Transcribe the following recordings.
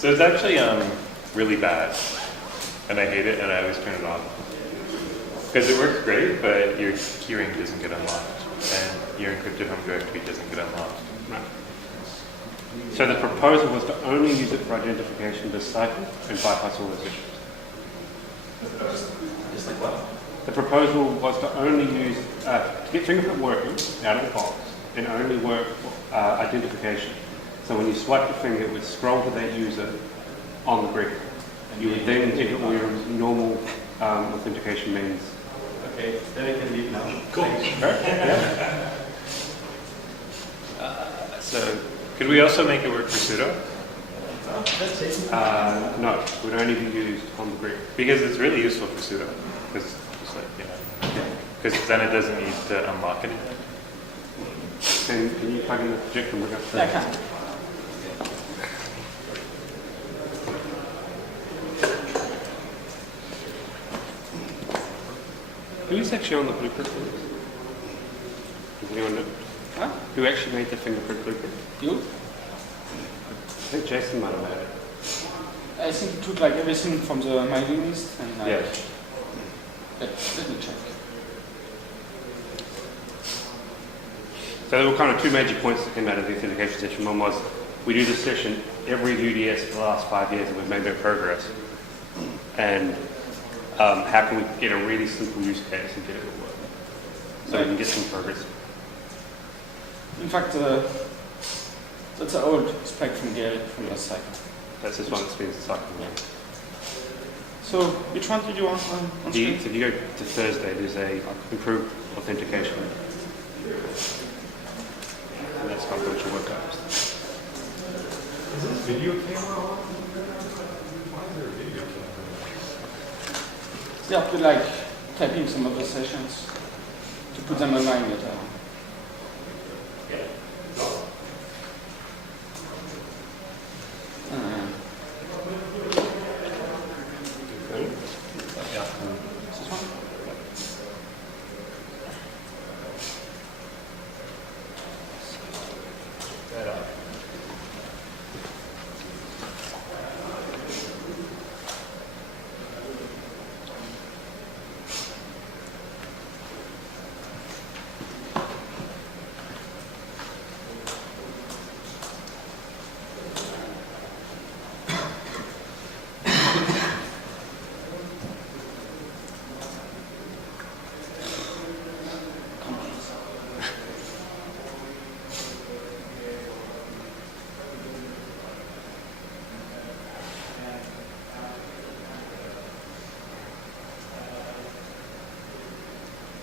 So it's actually really bad, and I hate it, and I always turn it off. Because it works great, but your keyring doesn't get unlocked, and your encrypted home directory doesn't get unlocked. Right. So the proposal was to only use it for identification this cycle and bypass all those issues. Just like what? The proposal was to only use, to get fingerprint working out of the box and only work identification. So when you swipe your finger, it would scroll to that user on the brick. You would then enter all your normal authentication means. Okay, then I can leave now. Cool. Right? Yeah. So could we also make it work for sudo? That's it. No, it would only be used on the brick. Because it's really useful for sudo. Because just like, because then it doesn't need to unlock anything. Can you plug in the projector and bring up the... Yeah, I can. Who's actually on the blueprint for this? Does anyone know? Huh? Who actually made the fingerprint blueprint? You? I think Jason might have made it. I think it took like everything from the mailing list and like, Yeah. let me check. So there were kind of two major points that came out of the authentication session. One was, we do this session every UDS for the last 5 years and we've made no progress. And how can we get a really simple use case and get it to work? So we can get some progress. In fact, that's an old spec from Gary from last cycle. That's this one that's been cycling. So which one did you want on screen? So if you go to Thursday, there's a improved authentication. And that's not what you work out. Is this video camera on? Why is there a video camera? They have to like type in some of the sessions to put them online later. This one?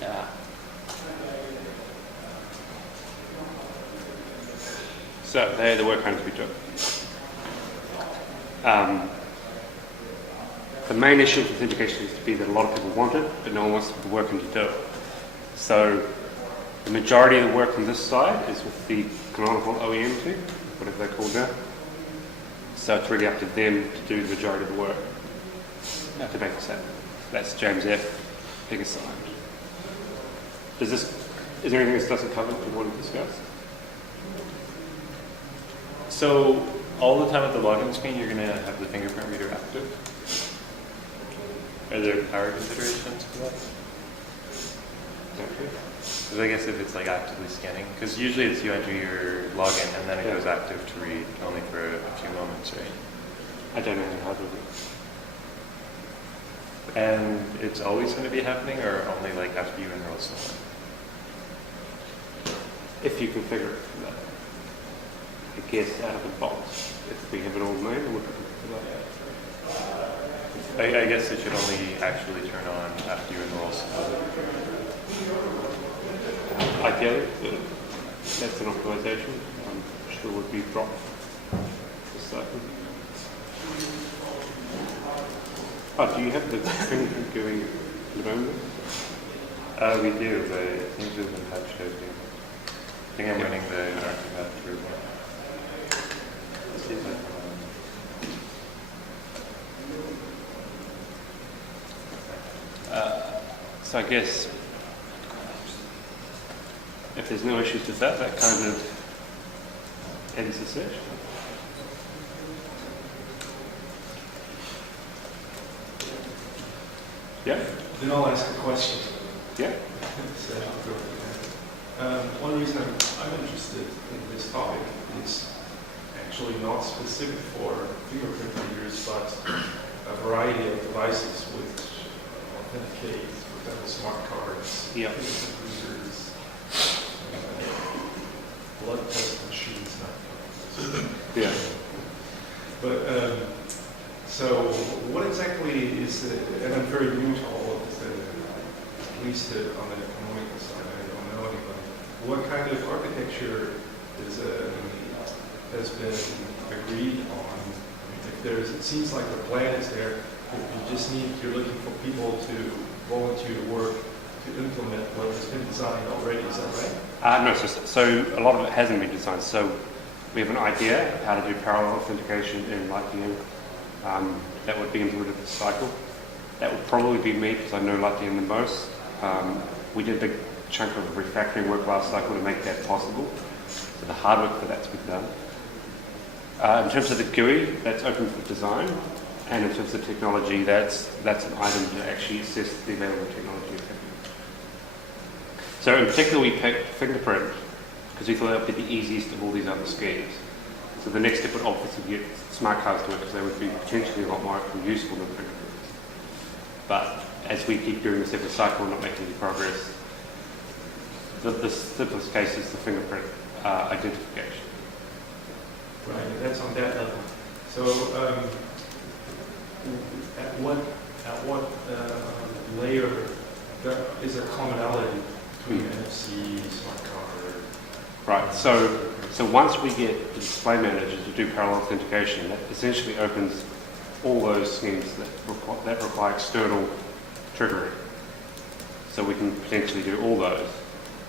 Yeah. So they're the work homes we took. The main issue with authentication is to be that a lot of people want it, but no one wants to put the work in to do it. So the majority of the work on this side is with the canonical OEM team, whatever they're called now. So it's really up to them to do the majority of the work to make this happen. That's James F. biggest side. Is there anything this doesn't cover that we want to discuss? So all the time at the login screen, you're going to have the fingerprint reader active. Are there power considerations for that? Because I guess if it's like actively scanning, because usually it's you enter your login and then it goes active to read only for a few moments, right? I don't know how to do it. And it's always going to be happening, or only like after you enroll someone? If you configure it for that. I guess out of the box. If we have it all made, then we can configure that. I guess it should only actually turn on after you enroll someone. Ideally, that's an optimization. I'm sure would be dropped for certain. Oh, do you have the fingerprint going at the moment? We do, but it seems to have been patched out here. I think I'm running the archive through. Let's see if I can. So I guess if there's no issues with that, that kind of ends the session. Yeah? Then I'll ask a question. Yeah? One reason I'm interested in this topic is actually not specific for fingerprint readers, but a variety of devices which authenticate, for example, smart cards, Yeah. fingerprint readers, blood test machines, that kind of stuff. Yeah. But, so what exactly is, and I'm very new to all of this, at least on the economical side, I don't know anybody. What kind of architecture has been agreed on? I mean, if there's, it seems like the plan is there, you're looking for people to volunteer to work to implement what has been designed already, is that right? No, so a lot of it hasn't been designed. So we have an idea of how to do parallel authentication in LightDM. That would be implemented this cycle. That would probably be me because I know LightDM the most. We did a big chunk of refactoring work last cycle to make that possible. So the hard work for that's been done. In terms of the GUI, that's open for design. And in terms of technology, that's an item to actually assess the available technology. So in particular, we picked fingerprint because we thought that would be the easiest of all these other schemes. So the next step would obviously be get smart cards to it because they would be potentially a lot more useful than fingerprints. But as we keep doing this every cycle and not making any progress, the simplest case is the fingerprint identification. Right, that's on that level. So at what layer is there commonality between NFC, smart card? Right, so once we get the display manager to do parallel authentication, that essentially opens all those schemes that require external triggering. So we can potentially do all those.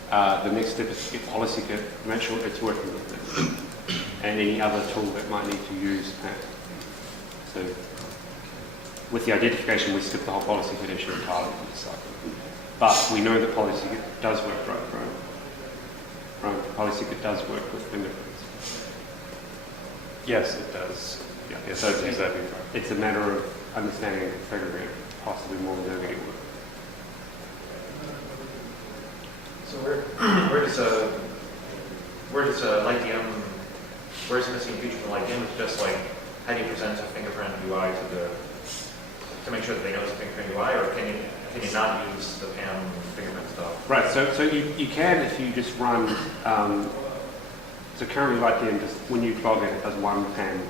The next step is to get policy kit to make sure it's working with it. And any other tool that might need to use PAN. So with the identification, we skip the whole policy kit issue entirely from the cycle. But we know that policy kit does work, right? Policy kit does work with fingerprints. Yes, it does. Yeah. Yes, I've used that before. It's a matter of understanding and configuring it, possibly more than doing it work. So where does LightDM, where's the missing feature from LightDM? It's just like, how do you present a fingerprint UI to make sure that they know it's a fingerprint UI, or can you not use the PAM fingerprint stuff? Right, so you can if you just run, so currently LightDM, just when you log in, it does one PAM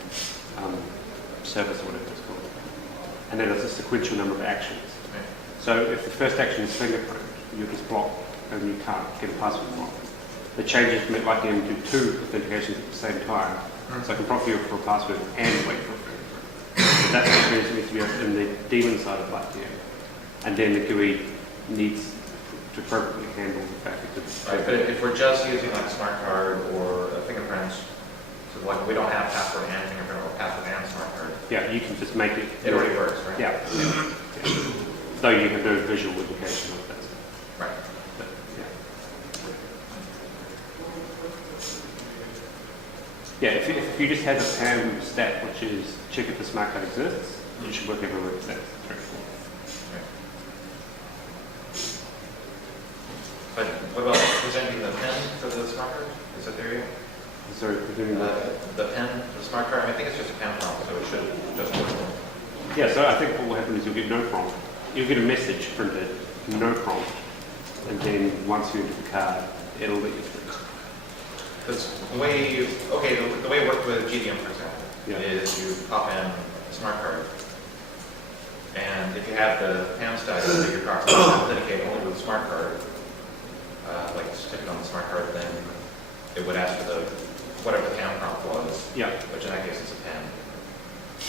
service or whatever it's called. And then there's a sequential number of actions. Okay. So if the first action is fingerprint, you just block and you can't get a password from it. The changes to make LightDM do two authentications at the same time. So I can prompt you for a password and wait for a fingerprint. That's the experience needs to be in the daemon side of LightDM. And then the GUI needs to appropriately handle the fact that it's... Right, but if we're just using like a smart card or a fingerprint, so like we don't have password and fingerprint or password and smart card. Yeah, you can just make it... It already works, right? Yeah. Though you have no visual indication of that. Right. But, yeah, if you just have a PAM stat, which is check if the smart card exists, you should work everywhere with that. But what about presenting the pen for the smart card? Is that there yet? Sorry, we're doing that. The pen, the smart card, I think it's just a pen prompt, so it should just work. Yeah, so I think what will happen is you'll get no prompt. You'll get a message printed, no prompt. And then once you enter the card, it'll let you through. Because the way it worked with GDM, for example, Yeah. is you pop in a smart card, and if you have the PAM status that your card authenticate only with a smart card, like stick it on the smart card, then it would ask for whatever the PAM prompt was, Yeah. which in that case is a PAM,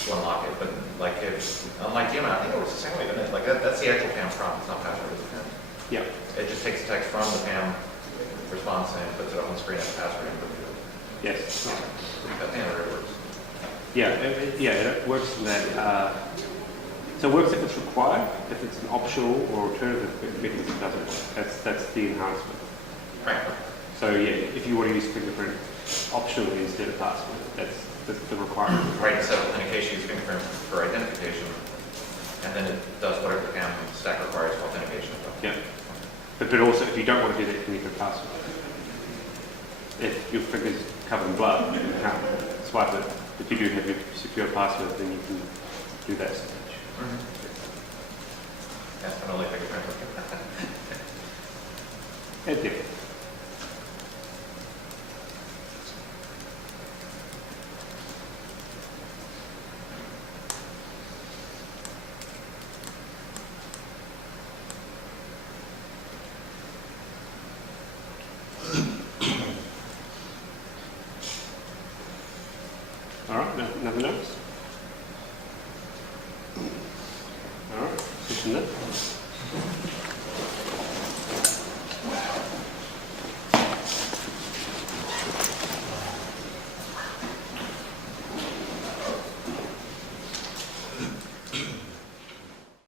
to unlock it. But like unlike DMN, I think it works the same way, doesn't it? Like that's the actual PAM prompt, it's not password, it's a PAM. Yeah. It just takes the text from the PAM response and puts it up on the screen as a password input. Yes. That PAM really works. Yeah, it works in that. So it works if it's required. If it's an optional or alternative mechanism, it doesn't work. That's the enhancement. Right. So yeah, if you want to use fingerprint optionally instead of password, that's the requirement. Right, instead of authentication, use fingerprint for identification. And then it does whatever the PAM stack requires for authentication. Yeah. But also, if you don't want to do that, you can leave a password. If your finger's covered in blood, you can't swipe it. If you do have your secure password, then you can do that stage. That's kind of like fingerprint. Yeah, different.